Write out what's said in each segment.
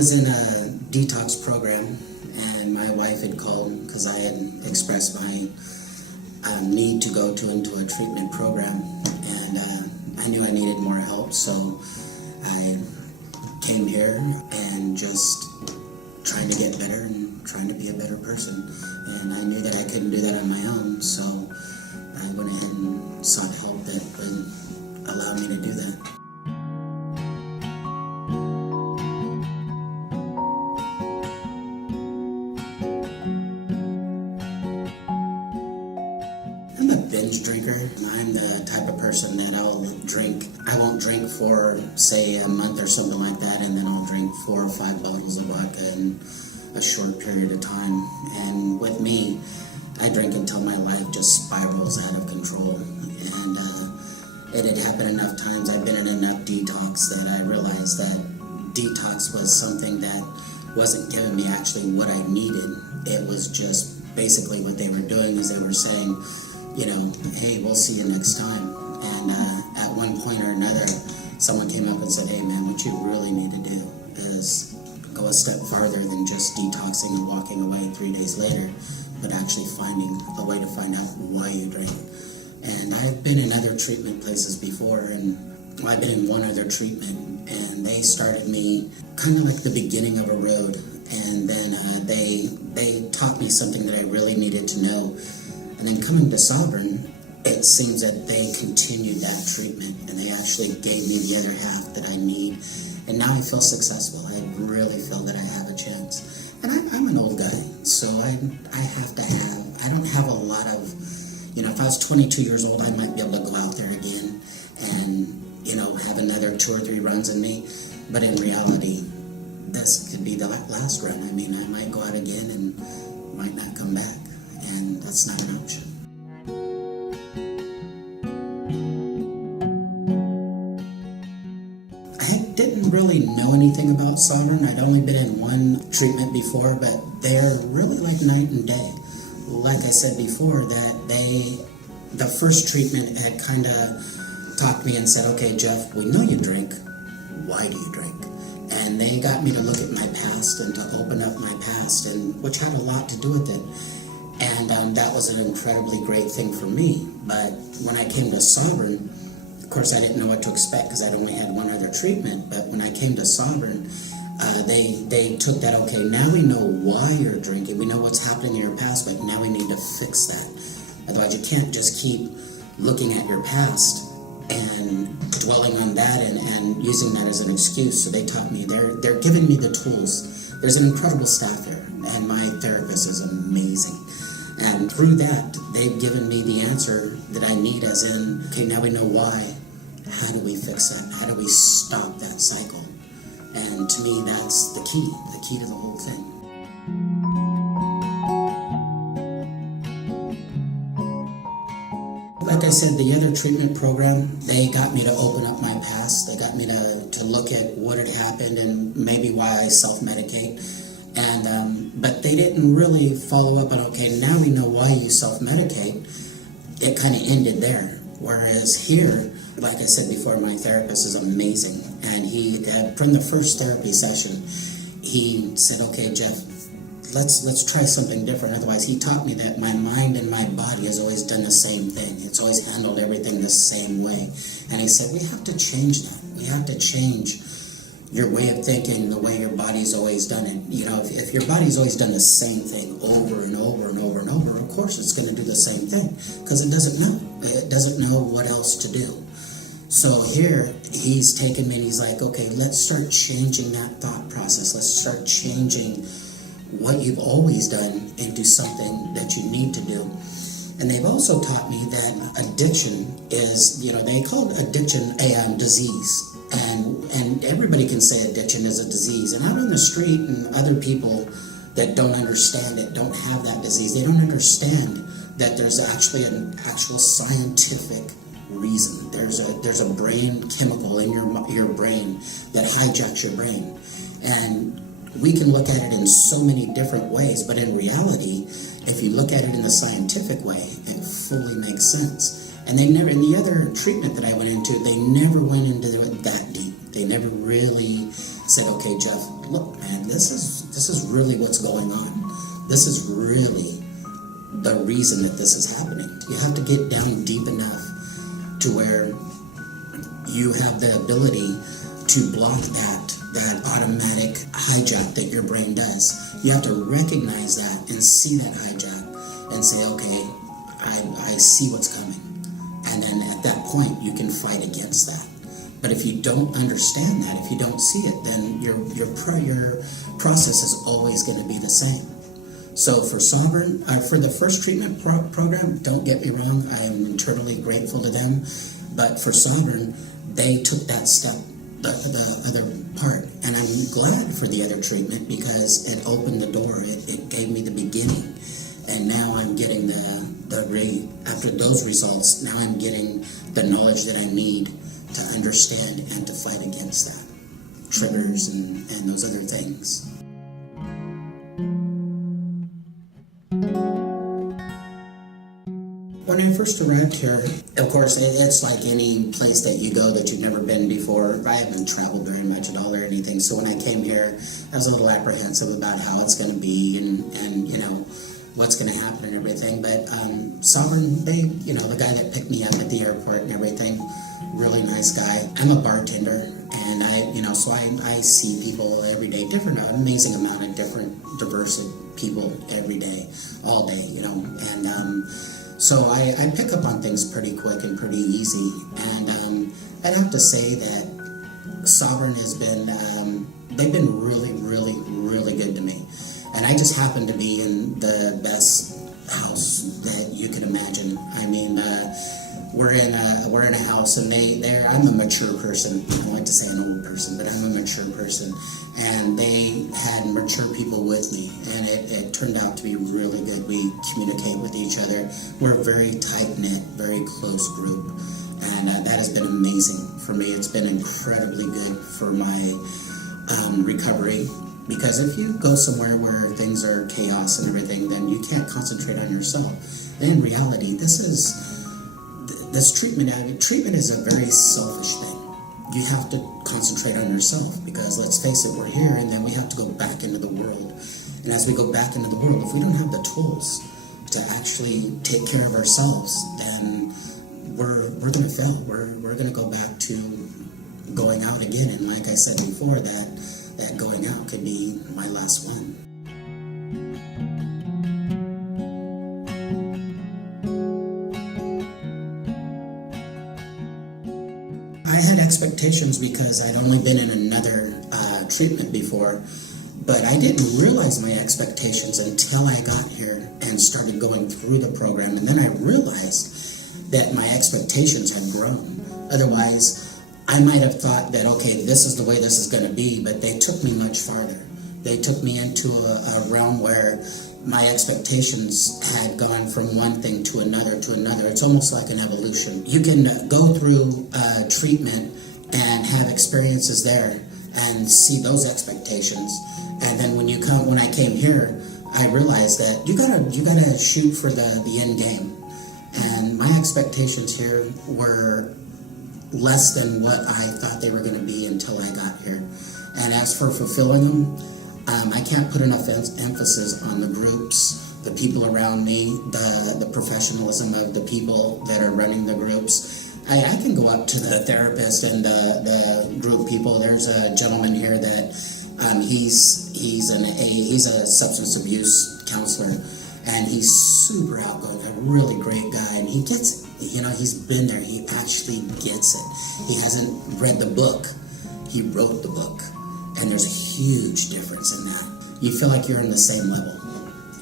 was in a detox program, and my wife had called because I had expressed my need to go into a treatment program, and I knew I needed more help, so I came here and just trying to get better and trying to be a better person. And I knew that I couldn't do that on my own, so I went ahead and sought help that would allow me to do that. I'm a binge drinker. I'm the type of person that I won't drink for, say, a month or something like that, and then I'll drink 4 or 5 bottles of vodka in a short period of time. And with me, I drink until my life just spirals out of control. And it had happened enough times, I've been in enough detox that I realized that detox was something that wasn't giving me actually what I needed. It was just basically what they were doing is they were saying, hey, we'll see you next time. And at one point or another, someone came up and said, hey man, what you really need to do is go a step farther than just detoxing and walking away 3 days later, but actually finding a way to find out why you drink. And I've been in other treatment places before, and I've been in one other treatment, and they started me kind of like the beginning of a road, and then they taught me something that I really needed to know. And then coming to Sovereign, it seems that they continued that treatment, and they actually gave me the other half that I need. And now I feel successful. I really feel that I have a chance. And I'm an old guy, so I don't have a lot of, if I was 22 years old, I might be able to go out there again and, have another 2 or 3 runs in me. But in reality, this could be the last run. I mean, I might go out again and might not come back, and that's not an option. I didn't really know anything about Sovereign. I'd only been in one treatment before, but they're really like night and day. Like I said before, that the first treatment had kind of talked me and said, okay, Jeff, we know you drink. Why do you drink? And they got me to look at my past and to open up my past, and which had a lot to do with it. And that was an incredibly great thing for me. But when I came to Sovereign, of course, I didn't know what to expect because I'd only had one other treatment. But when I came to Sovereign, they took that, okay, now we know why you're drinking. We know what's happening in your past, but now we need to fix that. Otherwise, you can't just keep looking at your past and dwelling on that and using that as an excuse. So they taught me, they're giving me the tools. There's an incredible staff there, and my therapist is amazing. And through that, they've given me the answer that I need, as in, okay, now we know why. How do we fix that? How do we stop that cycle? And to me, that's the key to the whole thing. Like I said, the other treatment program, they got me to open up my past. They got me to look at what had happened and maybe why I self-medicate. But they didn't really follow up on, okay, now we know why you self-medicate. It kind of ended there. Whereas here, like I said before, my therapist is amazing. And he, from the first therapy session, he said, okay, Jeff, let's try something different. Otherwise, he taught me that my mind and my body has always done the same thing. It's always handled everything the same way. And he said, we have to change that. We have to change your way of thinking, the way your body's always done it. If your body's always done the same thing over and over and over and over, of course it's going to do the same thing because it doesn't know. It doesn't know what else to do. So here, he's taken me and he's like, okay, let's start changing that thought process. Let's start changing what you've always done into something that you need to do. And they've also taught me that addiction is, they call addiction a disease. And everybody can say addiction is a disease. And out on the street, and other people that don't understand it, don't have that disease, they don't understand that there's actually an actual scientific reason. There's a brain chemical in your brain that hijacks your brain. And we can look at it in so many different ways, but in reality, if you look at it in the scientific way, it fully makes sense. And they never, in the other treatment that I went into, they never went into it that deep. They never really said, okay, Jeff, look, man, this is really what's going on. This is really the reason that this is happening. You have to get down deep enough to where you have the ability to block that automatic hijack that your brain does. You have to recognize that and see that hijack and say, okay, I see what's coming. And then at that point, you can fight against that. But if you don't understand that, if you don't see it, then your process is always going to be the same. So for Sovereign, for the first treatment program, don't get me wrong, I am internally grateful to them. But for Sovereign, they took that step, the other part. And I'm glad for the other treatment because it opened the door. It gave me the beginning. And now I'm getting after those results, now I'm getting the knowledge that I need to understand and to fight against that. Triggers and those other things. When I first arrived here, of course, it's like any place that you go that you've never been before. I haven't traveled very much at all or anything, so when I came here, I was a little apprehensive about how it's going to be and you know, what's going to happen and everything. But Sovereign, the guy that picked me up at the airport and everything, really nice guy. I'm a bartender, and so I see people every day, an amazing amount of different, diverse people every day, all day, and so I pick up on things pretty quick and pretty easy. And I'd have to say that Sovereign has been, they've been really, really, really good to me. And I just happen to be in the best house that you can imagine. I mean, we're in a house, and I'm a mature person. I don't like to say an old person, but I'm a mature person. And they had mature people with me, and it turned out to be really good. We communicate with each other. We're a very tight-knit, very close group, and that has been amazing for me. It's been incredibly good for my recovery, because if you go somewhere where things are chaos and everything, then you can't concentrate on yourself. And in reality, this treatment is a very selfish thing. You have to concentrate on yourself, because let's face it, we're here and then we have to go back into the world. And as we go back into the world, if we don't have the tools to actually take care of ourselves, then we're going to fail. We're going to go back to going out again. And like I said before, that going out could be my last one. I had expectations because I'd only been in another treatment before, but I didn't realize my expectations until I got here and started going through the program, and then I realized that my expectations had grown. Otherwise, I might have thought that, okay, this is the way this is going to be, but they took me much farther. They took me into a realm where my expectations had gone from one thing to another. It's almost like an evolution. You can go through treatment and have experiences there and see those expectations. And then when I came here, I realized that you gotta shoot for the end game. And my expectations here were less than what I thought they were going to be until I got here. And as for fulfilling them, I can't put enough emphasis on the groups, the people around me, the professionalism of the people that are running the groups. I can go up to the therapist and the group people. There's a gentleman here that he's a substance abuse counselor, and he's super outgoing, a really great guy, and he gets it. He's been there. He actually gets it. He hasn't read the book. He wrote the book. And there's a huge difference in that. You feel like you're on the same level.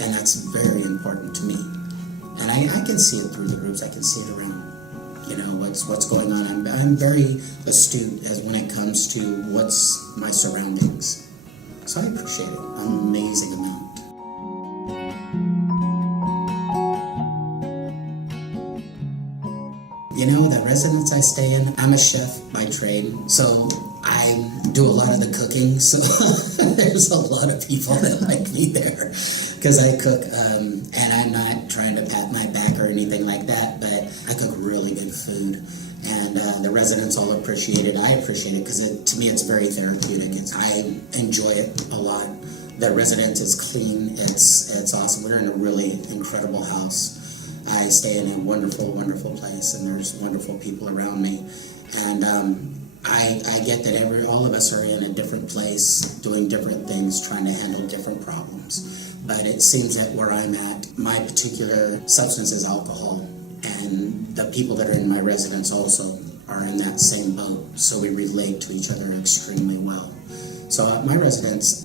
And that's very important to me. And I can see it through the groups. I can see it around, what's going on. I'm very astute as when it comes to what's my surroundings. So I appreciate it an amazing amount. The residence I stay in, I'm a chef by trade, so I do a lot of the cooking, so there's a lot of people that like me there, because I cook, and I'm not trying to pat my back or anything like that, but I cook really good food, And the residents all appreciate it. I appreciate it because to me it's very therapeutic. I enjoy it a lot. The residence is clean. It's awesome. We're in a really incredible house. I stay in a wonderful, wonderful place, and there's wonderful people around me. And I get that all of us are in a different place, doing different things, trying to handle different problems. But it seems that where I'm at, my particular substance is alcohol. And the people that are in my residence also are in that same boat, so we relate to each other extremely well. So my residence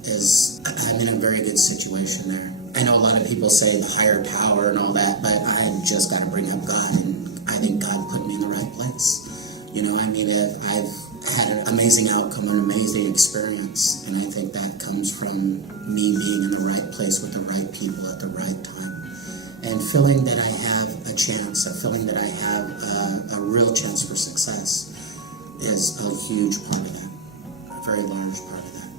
I'm in a very good situation there. I know a lot of people say the higher power and all that, but I just got to bring up God, and I think God put me in the right place. I've had an amazing outcome, an amazing experience, and I think that comes from me being in the right place with the right people at the right time. And feeling that I have a chance, feeling that I have a real chance for success is a huge part of that, a very large part of that.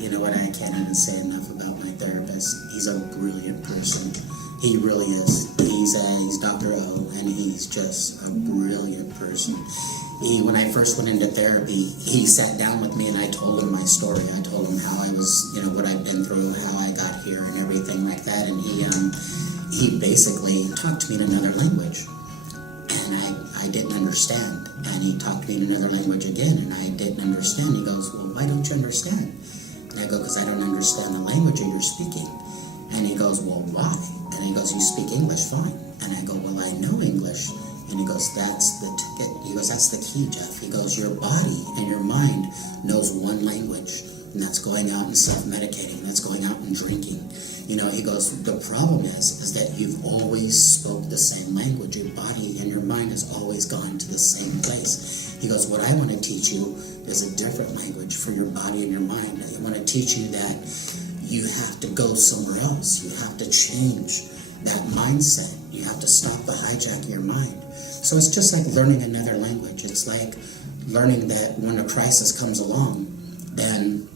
You know what, I can't even say enough about my therapist. He's a brilliant person. He really is. He's Dr. O, and he's just a brilliant person. When I first went into therapy, he sat down with me and I told him my story. I told him how I was, what I've been through, how I got here and everything like that. And he basically talked to me in another language. And I didn't understand. And he talked to me in another language again, and I didn't understand. He goes, well, why don't you understand? And I go, because I don't understand the language that you're speaking. And he goes, well, why? And he goes, you speak English fine. And I go, well, I know English. And he goes, that's the ticket. He goes, that's the key, Jeff. He goes, your body and your mind knows one language, and that's going out and self-medicating. That's going out and drinking. He goes, the problem is that you've always spoke the same language. Your body and your mind has always gone to the same place. He goes, what I want to teach you is a different language for your body and your mind. I want to teach you that you have to go somewhere else. You have to change that mindset. You have to stop the hijack of your mind. So it's just like learning another language. It's like learning that when a crisis comes along, then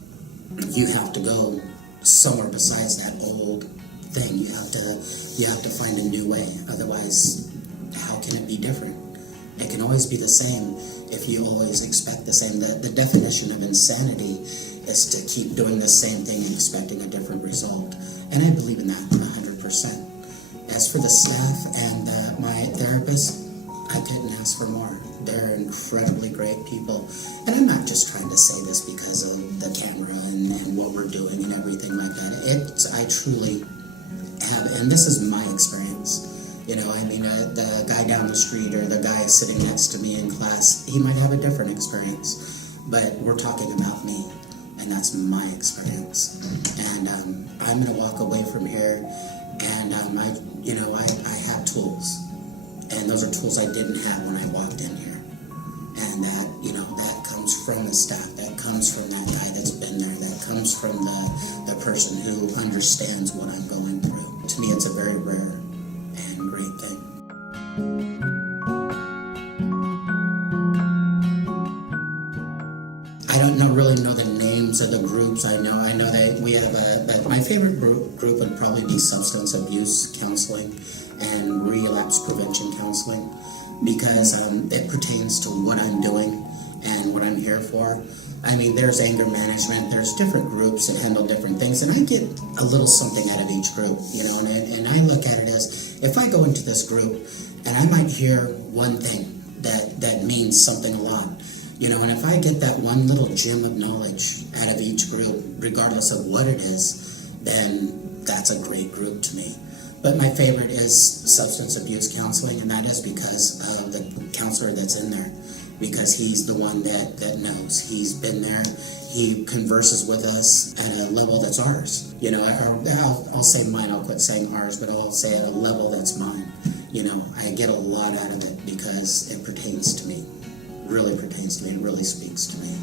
you have to go somewhere besides that old thing. You have to find a new way. Otherwise, how can it be different? It can always be the same if you always expect the same. The definition of insanity is to keep doing the same thing and expecting a different result. And I believe in that 100%. As for the staff and my therapist, I couldn't ask for more. They're incredibly great people. And I'm not just trying to say this because of the camera and what we're doing and everything like that. I truly have, and this is my experience. The guy down the street or the guy sitting next to me in class, he might have a different experience. But we're talking about me, and that's my experience. And I'm going to walk away from here, and I have tools. And those are tools I didn't have when I walked in here. And that comes from the staff, that comes from that guy that's been there, that comes from the person who understands what I'm going through. To me, it's a very rare and great thing. I don't really know the names of the groups. I know that we have but my favorite group would probably be substance abuse counseling and relapse prevention counseling, because it pertains to what I'm doing and what I'm here for. There's anger management, there's different groups that handle different things, and I get a little something out of each group, and I look at it as, if I go into this group, and I might hear one thing that means something a lot, and if I get that one little gem of knowledge out of each group, regardless of what it is, then that's a great group to me. But my favorite is substance abuse counseling, and that is because of the counselor that's in there, because he's the one that knows. He's been there. He converses with us at a level that's ours. I'll say mine. I'll quit saying ours, but I'll say at a level that's mine. I get a lot out of it because it pertains to me. Really pertains to me. It really speaks to me.